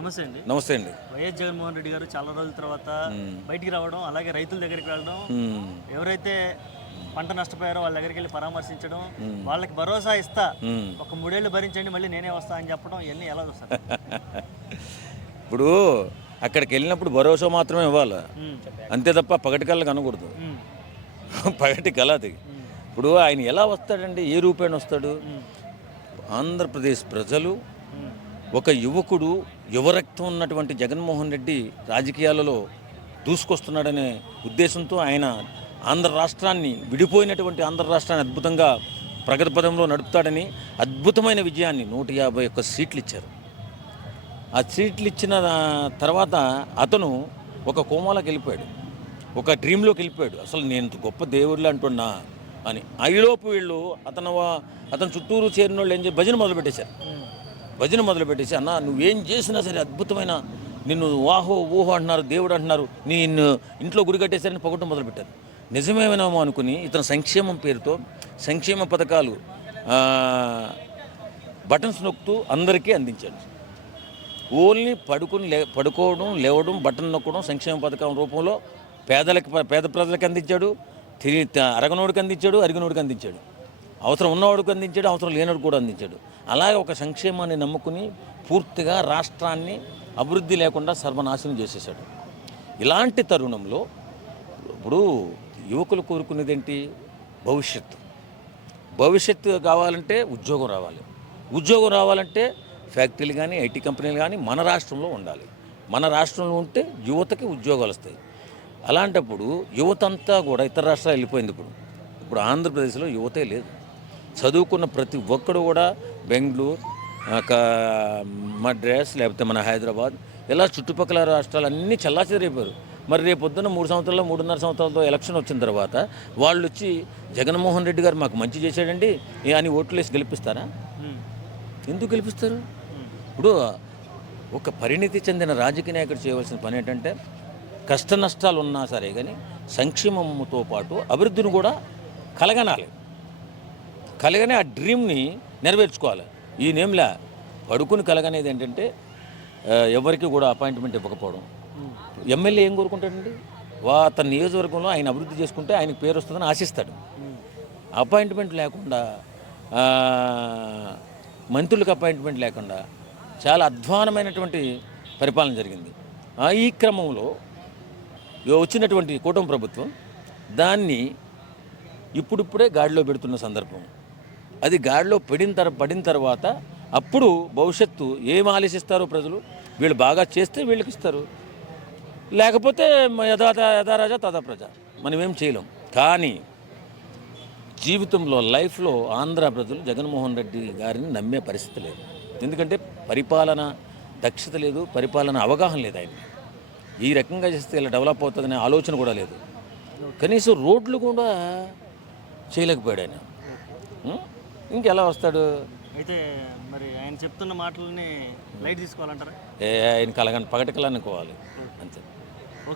నమస్తే అండి. నమస్తే అండి. వైఎస్ జగన్మోహన్ రెడ్డి గారు చాలా రోజుల తర్వాత బయటికి రావడం, అలాగే రైతుల దగ్గరికి వెళ్ళడం, ఎవరైతే పంట నష్టపోయారో వాళ్ళ దగ్గరికి వెళ్ళి పరామర్శించడం, వాళ్ళకి భరోసా ఇస్తా, ఒక 3 ఏళ్ళు భరించండి మళ్ళీ నేనే వస్తా అని చెప్పడం, ఇవన్నీ ఎలా చూస్తారు? ఇప్పుడు అక్కడికి వెళ్ళినప్పుడు భరోసా మాత్రమే ఇవ్వాలి, అంతే తప్ప పగటి కళ్ళ కనకూడదు. పగటి కళ అది. ఇప్పుడు ఆయన ఎలా వస్తాడండి, ఏ రూపేణ వస్తాడు? ఆంధ్రప్రదేశ్ ప్రజలు, ఒక యువకుడు, యువరక్తం ఉన్నటువంటి జగన్మోహన్ రెడ్డి రాజకీయాలలో దూసుకొస్తున్నాడనే ఉద్దేశంతో ఆయన ఆంధ్ర రాష్ట్రాన్ని, విడిపోయినటువంటి ఆంధ్ర రాష్ట్రాన్ని అద్భుతంగా ప్రగతి పదంలో నడుపుతాడని అద్భుతమైన విజయాన్ని 151 సీట్లు ఇచ్చారు. ఆ సీట్లు ఇచ్చిన తర్వాత అతను ఒక కోమాలోకి వెళ్ళిపోయాడు, ఒక డ్రీమ్లోకి వెళ్ళిపోయాడు. అసలు నేను గొప్ప దేవుళ్ళు అంటున్నా అని. ఈలోపు వీళ్ళు అతను చుట్టూరు చేరిన వాళ్ళు ఏం చేసి భజన మొదలుపెట్టేసి అన్న నువ్వేం చేసినా సరే అద్భుతమైన, నిన్ను వాహో ఊహో అంటున్నారు, దేవుడు అంటున్నారు, నిన్ను ఇంట్లో గుడి కట్టేశారని పొగట్టం మొదలుపెట్టారు. నిజమేమేమో అనుకుని ఇతను సంక్షేమం పేరుతో సంక్షేమ పథకాలు బటన్స్ నొక్కుతూ అందరికీ అందించాడు. ఓన్లీ పడుకోవడం, లేవడం, బటన్ నొక్కడం సంక్షేమ పథకం రూపంలో పేద ప్రజలకు అందించాడు, అరగనోడికి అందించాడు, అరిగినోడికి అందించాడు, అవసరం ఉన్నవాడికి అందించాడు, అవసరం లేనివాడికి కూడా అందించాడు. అలాగే ఒక సంక్షేమాన్ని నమ్ముకుని పూర్తిగా రాష్ట్రాన్ని అభివృద్ధి లేకుండా సర్వనాశనం చేసేసాడు. ఇలాంటి తరుణంలో ఇప్పుడు యువకులు కోరుకునేది ఏంటి? భవిష్యత్తు కావాలంటే ఉద్యోగం రావాలంటే ఫ్యాక్టరీలు కానీ ఐటీ కంపెనీలు కానీ మన రాష్ట్రంలో ఉండాలి. మన రాష్ట్రంలో ఉంటే యువతకి ఉద్యోగాలు వస్తాయి. అలాంటప్పుడు యువత అంతా కూడా ఇతర రాష్ట్రాలు వెళ్ళిపోయింది. ఇప్పుడు ఆంధ్రప్రదేశ్లో యువతే లేదు. చదువుకున్న ప్రతి ఒక్కడు కూడా బెంగళూరు, మద్రాస్, లేకపోతే మన హైదరాబాద్, ఇలా చుట్టుపక్కల రాష్ట్రాలన్నీ చెల్లాచెదరైపోయారు. మరి రేపొద్దున 3.5 సంవత్సరాలతో ఎలక్షన్ వచ్చిన తర్వాత వాళ్ళు వచ్చి జగన్మోహన్ రెడ్డి గారు మాకు మంచి చేశాడండి అని ఓట్లు వేసి గెలిపిస్తారా? ఎందుకు గెలిపిస్తారు? ఇప్పుడు ఒక పరిణితి చెందిన రాజకీయ నాయకుడు చేయవలసిన పని ఏంటంటే, కష్ట నష్టాలు ఉన్నా సరే కానీ సంక్షేమంతో పాటు అభివృద్ధిని కూడా కలగనాలి. ఆ డ్రీమ్ని నెరవేర్చుకోవాలి. ఈయనేంలా పడుకుని కలగనేది ఏంటంటే ఎవరికి కూడా అపాయింట్మెంట్ ఇవ్వకపోవడం. ఎమ్మెల్యే ఏం కోరుకుంటాడండి? అతని నియోజకవర్గంలో ఆయన అభివృద్ధి చేసుకుంటే ఆయనకు పేరు వస్తుందని ఆశిస్తాడు. అపాయింట్మెంట్ లేకుండా, మంత్రులకు అపాయింట్మెంట్ లేకుండా చాలా అధ్వానమైనటువంటి పరిపాలన జరిగింది. ఈ క్రమంలో వచ్చినటువంటి కూటమి ప్రభుత్వం దాన్ని ఇప్పుడిప్పుడే గాడిలో పెడుతున్న సందర్భం. అది గాడిలో పడిన తర్వాత అప్పుడు భవిష్యత్తు ఏం ఆలోచిస్తారో ప్రజలు, వీళ్ళు బాగా చేస్తే వీళ్ళకి ఇస్తారు, లేకపోతే యథారాజా తథా ప్రజ, మనమేం చేయలేం. కానీ జీవితంలో, లైఫ్లో ఆంధ్ర ప్రజలు జగన్మోహన్ రెడ్డి గారిని నమ్మే పరిస్థితి లేదు. ఎందుకంటే పరిపాలన దక్షత లేదు, పరిపాలన అవగాహన లేదు. ఆయన ఈ రకంగా చేస్తే ఇలా డెవలప్ అవుతుందనే ఆలోచన కూడా లేదు. కనీసం రోడ్లు కూడా చేయలేకపోయాడు ఆయన. ఇంకెలా వస్తాడు? అయితే మరి ఆయన చెప్తున్న మాటలని లైట్ తీసుకోవాలంటారా? ఆయన పగటి కళ అనుకోవాలి అంతే.